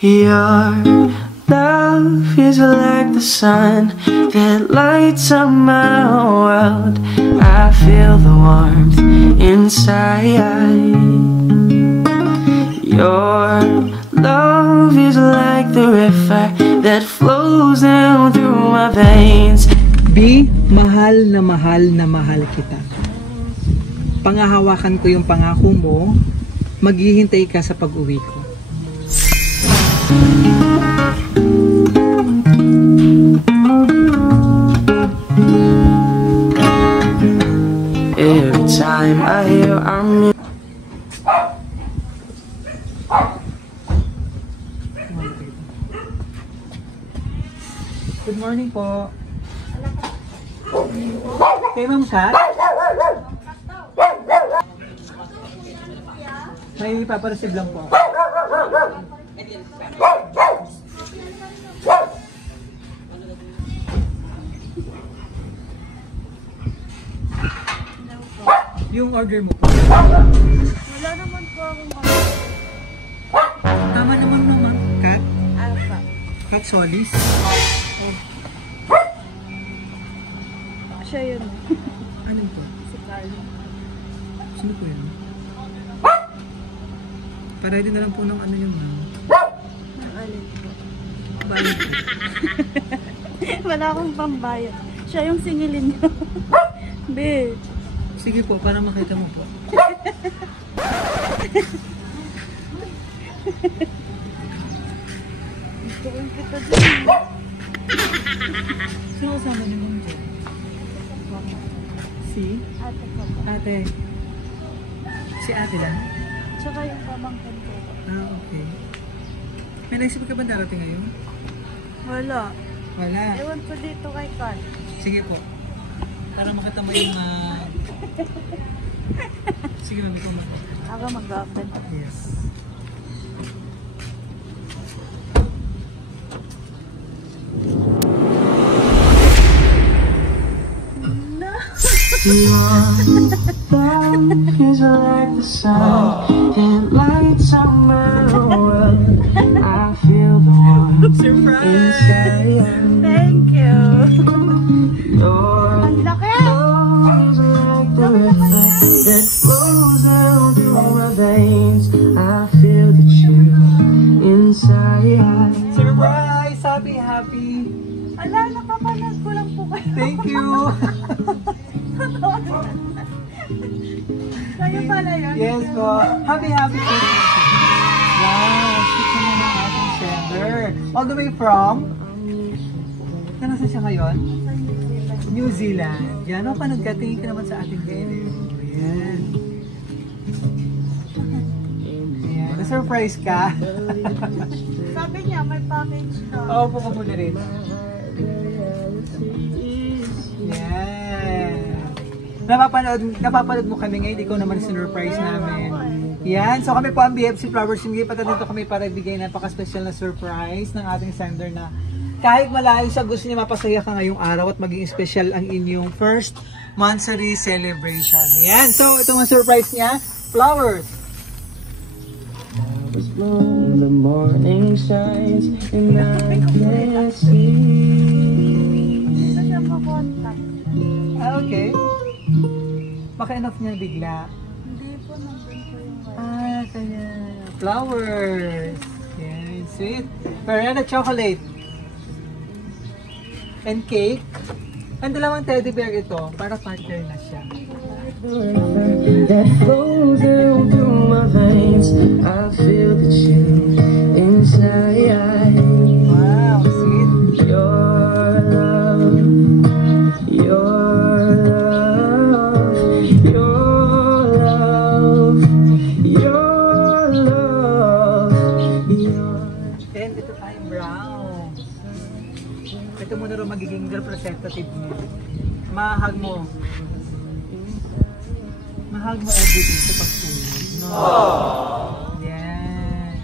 Your love is like the sun that lights up my world. I feel the warmth inside. Your love is like the river that flows down through my veins. B, mahal na mahal na mahal kita. Pangahawakan ko yung pangako mo, maghihintay ka sa pag-uwi ko. Every time I hear our music. Good morning po. Kay Ma'am Kat? May papareceive lang po. Yung order mo po. Wala naman po akong Tama naman naman, Kat? alpha. Kat Solis? Siya yun. Ano po? Si Carl. Sino po yun? Para-ready na lang po ng ano yun, ma'am. Ang alin po. Bayad po. Wala akong pambayad. Siya yung singilin niya. Be. Sige po, para makita mo po. Gusto ko yung kita dyan. Sino kasama niyo ma'am dyan? Si? Ate ko. Ate. Si ate lang? Tsaka yung pamangkin ko. Ah, okay. May naisip ka ba darating ngayon? Wala. Wala. Ewan ko dito kay Carl. Sige po. Para makita mo yung Sige ma'am, ikaw mo. Ako mag-open. Yes. Your love is like the sun that lights up my world. I feel the warmth inside. Thank you. Your Ang laki. love is like the river that flows down through my veins. I feel the chill inside. Surprise! Happy, happy! Ala, napapanood ko lang po kayo. Thank you! Kayo pala yun? Yes po. Happy, happy Christmas! Wow! Sweet naman ang ating sender. All the way from? Nasaan siya ngayon? New Zealand. Yan, mapanood ka. Tingin ka naman sa ating video. Yan. Yan. Na-surprise ka. Sabi niya, may package ka. Oo po ka muna rin. Yan. Napapanood mo kami ngayon. Ikaw naman sinurprise namin. Yan. So kami po ang BFC Flowers. Hindi pa dito kami para ibigay napaka-special na surprise ng ating sender na kahit malayo siya, gusto niya mapasaya ka ngayong araw at maging special ang inyong first monthsary celebration. Yan. So ito ang surprise niya. Flowers. Was born, the morning shines and I can see. Gusto siya makontak. Ah, okay. Baka enough niya bigla. Hindi po, nandun po yung wife. Ah, kaya. Flowers. Yan, sweet. Perena chocolate. And cake. Ang dalawang teddy bear ito, para partner na siya. That flows down through my veins. I feel the chill inside. Wow, sweet. Your love, your love, your love, your love, your. And ito tayong brown. Ito muna rin magiging representative niya. Mahag mo. Mahag mo everything sa pagtulog. No. Yan.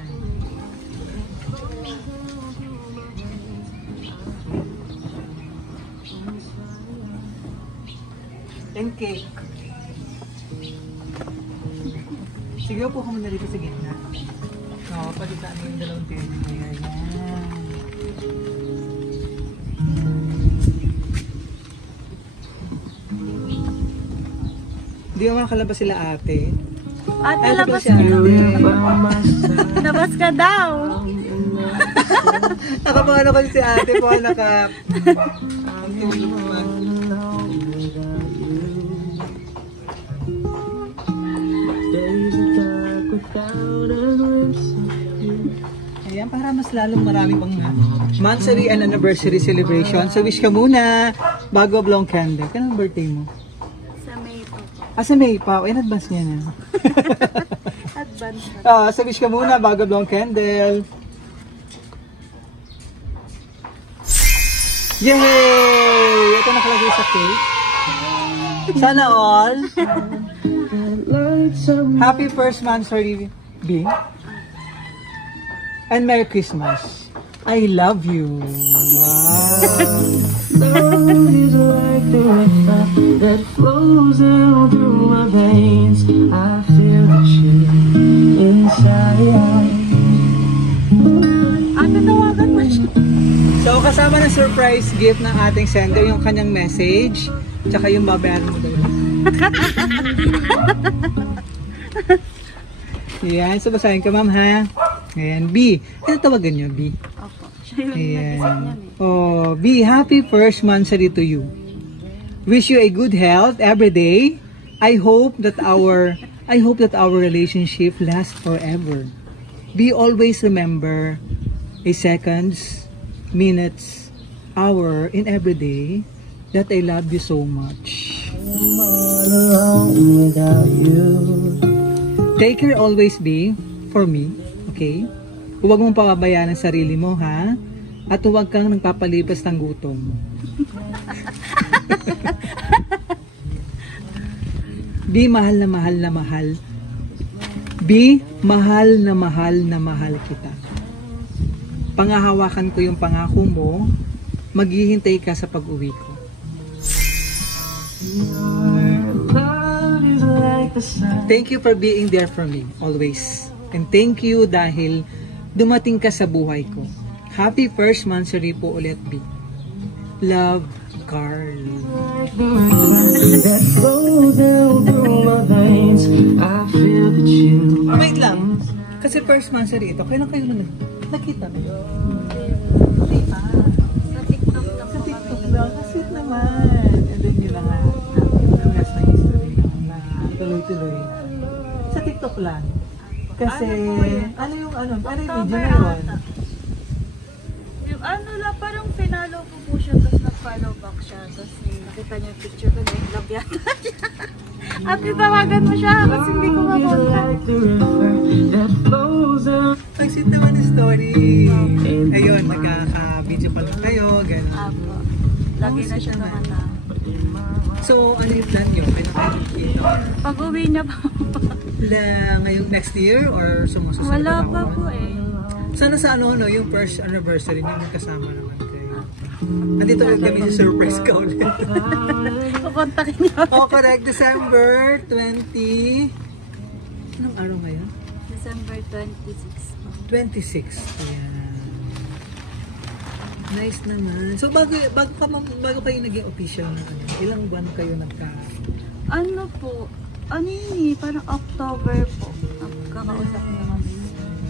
And cake. Sige po ka muna dito sa gitna. Oo, palitan mo yung dalawang teddy bear. Ayan. Hindi mo makalabas sila ate. Ate, Ay, labas siya, ka. ate. Labas ka daw. Nakapangano ko si ate po, ang tulog naman. Ayan, para mas lalong marami pang monthsary and anniversary celebration. So wish ka muna bago blow candle. Kailan ang birthday mo? Sa May po. Sa May pa. In advance niya na. Advance na. So wish ka muna bago blow candle. Yay! Ito nakalagay sa cake. Sana all. Happy first monthsary, B. And Merry Christmas. I love you. Wow. Love is like the river that flows down through my veins. I feel the chill inside. Ate, tawagan mo siya. So kasama na surprise gift ng ating sender yung kanyang message, tsaka yung babayaran mo daw. Yan, so basahin ka ma'am ha. Ayan, B. Ano tawagan nyo, B? Opo. Siya yung Ayan. nag-isip niyan eh. Oh, B, happy first monthsary to you. Wish you a good health every day. I hope that our relationship lasts forever. B, always remember a seconds, minutes, hour in every day that I love you so much. I'm all alone without you. Take care always, B, for me, okay? Huwag mong pababayaan ang sarili mo, ha? At huwag kang nagpapalipas ng gutom. B, mahal na mahal na mahal. B, mahal na mahal na mahal kita. Pangahawakan ko yung pangako mo, maghihintay ka sa pag-uwi ko. Your love is like the sun. Thank you for being there for me, always. And thank you dahil dumating ka sa buhay ko. Happy first monthsary po ulit, B. Love, Carl. Like the river that flows down through my veins. I feel the chill. Wait lang. Kasi first monthsary ito, kailan kayo nakita mo? Hindi pa. Sa TikTok na Sa po TikTok kami. lang. Kasi naman. And then yun lang yung nasa history na tuloy-tuloy. Sa TikTok lang. Kasi, ano yung video October na yun? ata. Yung ano lang, parang finalo ko po siya, tapos nag-follow back siya, tapos nakita niya yung picture ko, nag-love yata siya. At titawagan mo siya, kasi hindi ko Love is makontak. like the river that flows down. Ang sweet naman yung story. Ayun, nagkaka-video pa lang kayo, gano'n. Apo. Lagi na siya nakata. So, ano yung plan nyo? Kailan kayo dito? Pag-uwi niya pa po. Ngayong next year or sumusunod? Wala na pa taon? po eh. Sana sa ano, yung first anniversary niyo, magkasama naman kayo. Andito ulit kami sa surprise ka ulit. Kukontakin niya. Oh, correct. December 20... Anong araw ngayon? December 26 po. 26. Ayan. Nice naman. So, bago kayo naging official na ano, ilang buwan kayo nagka... Ano po? Ano yun eh? Parang October po. Kakausap niya kami.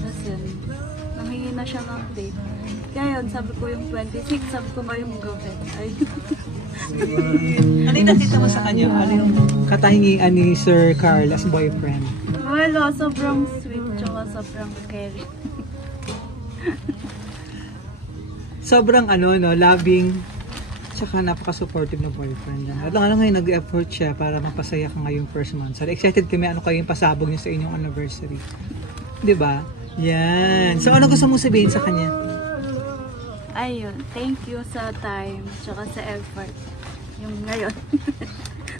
Tapos yun, nanghingi na siya ng date. Kaya yun, sabi ko yung 26, sabi ko ngayong gawin. Ay. Ano yung nakita mo sa kanya? Ano yung katahingian ni Sir Carl as boyfriend? Wala, sobrang sweet, tsaka sobrang caring. Sobrang loving, tsaka napaka-supportive na boyfriend. At lang ngayon, nag-effort siya para mapasaya ka ngayong first month. So, excited kami ano kayo yung pasabog niyo sa inyong anniversary. 'Di ba? Yan. So, ano gusto mong sabihin sa kanya? Ayun, thank you sa time, tsaka sa effort. Yung ngayon.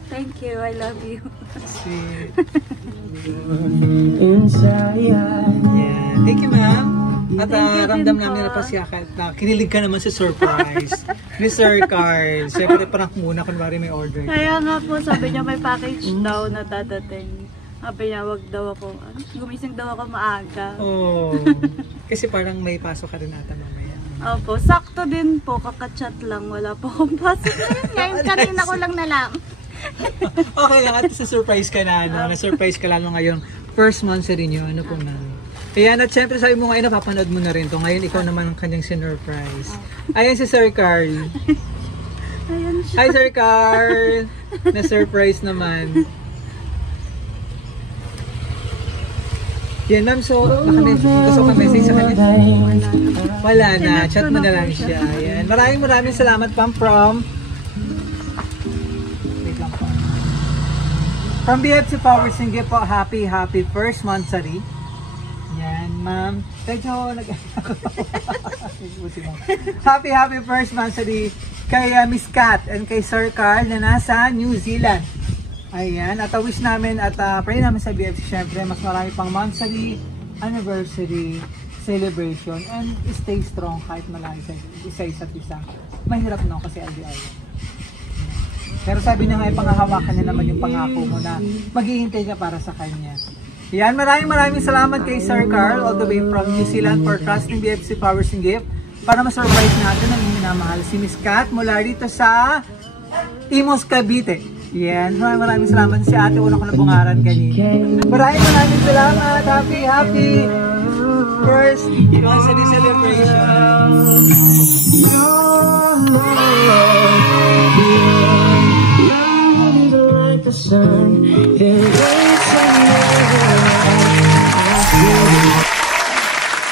Thank you, I love you. Sweet. Inside. Yan. Thank you, ma'am. At Thank you ramdam din namin po. na pasyakan na kinilig ka naman sa surprise ni Sir Carl. Siyempre, parang muna kunwari may order. Kaya nga po, sabi niya may package daw na dadating. Sabi niya, wag daw ako, gumising daw ako maaga. Oh. Kasi parang may pasok ka rin ata mamaya. Opo, sakto din po, kakachat lang, wala po akong pasok. Ngayon, kanina ko lang nalam. Okay lang, at surprise ka na, ano? Na-surprise ka lalo ngayon. First month sa rin yun, ano po na. Ayan, at syempre sabi mo ngayon, napapanood mo na rin to. Ngayon, ikaw naman ang kanyang sinurprise. Ayan si Sir Carl. Ayan siya. Hi Sir Carl! Na-surprise naman. Yan ma'am, so gusto ka message sa kanya? Wala na, chat mo na lang siya. Ayan. Maraming salamat ma'am from wait lang po. From BFC Power Singgip po, happy first monthsary. Yan ma'am. Medyo happy first monthsary kay Miss Kat and kay Sir Carl na nasa New Zealand. Ayan, at wish namin at pray namin sa BFC syempre mas marami pang monthsary, anniversary, celebration, and stay strong kahit malayo sa isa't isa. Mahirap no kasi LDR. Pero sabi niya nga pangahawakan niya naman yung pangako mo na maghihintay ka para sa kanya. Yan, maraming salamat kay Sir Carl all the way from New Zealand for trusting BFC Power Singgip para ma-surprise natin ang minamahal si Miss Kat mula dito sa Imus, Cavite. Yan, maraming salamat si ate, unang ko na bungaran kanina. Maraming salamat, happy first monthsary celebration. Like the sun, it lights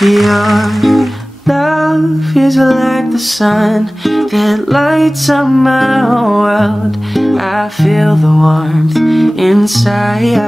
your love is like the sun that lights up my world. I feel the warmth inside.